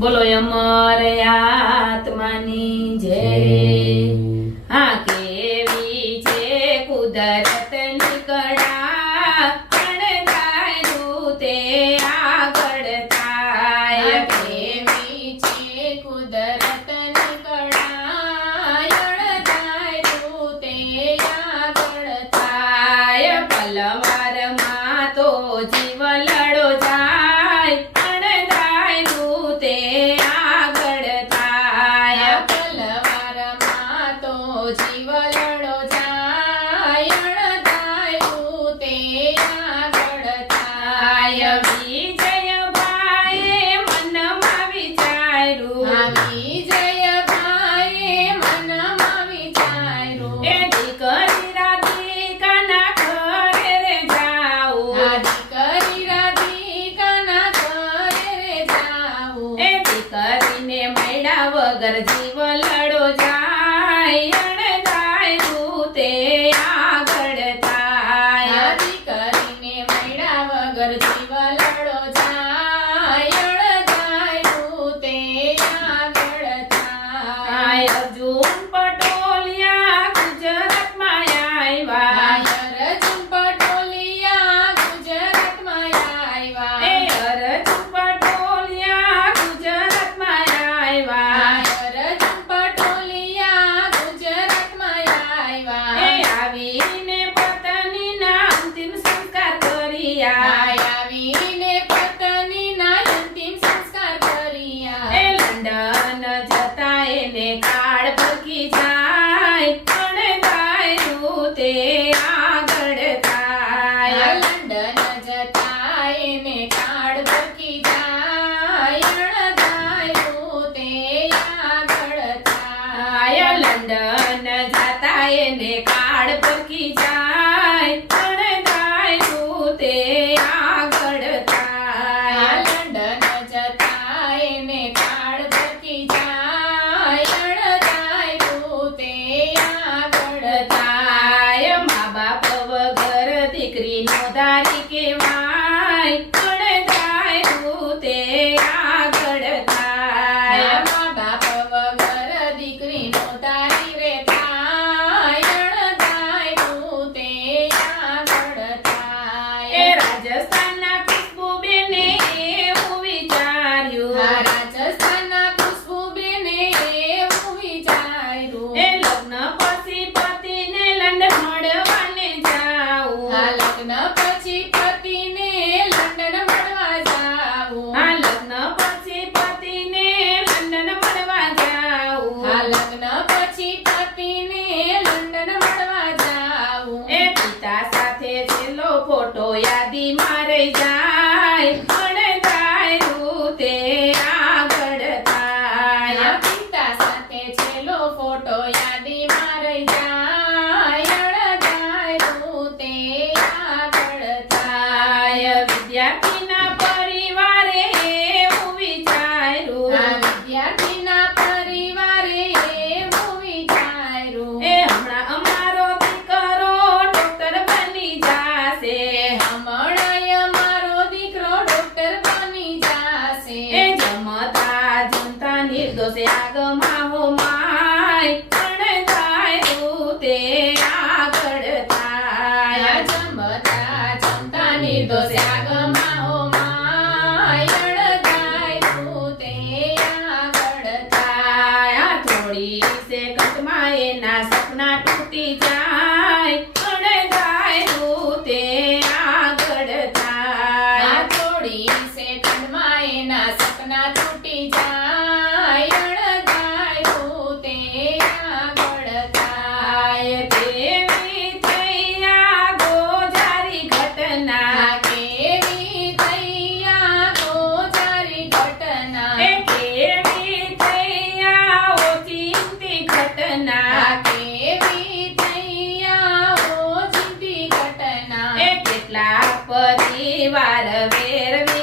બોલો અમર આત્માની જય. અંતર જીવ લડો જાય અણદાય દૂતે આગળ થાય કરીને મૈડા વગર જીવ લડો જાય અણદાય દૂતે આગળ થાય અર્જુન Yeah. કહેવાય સોયાબી મારે જા જોશે આગમાં હો માય પણ થાય તું તે આગળ થાય. જમતા જમતા ની જોશે સપના તૂટી જાય. રોટલા પછી વાર વેરવી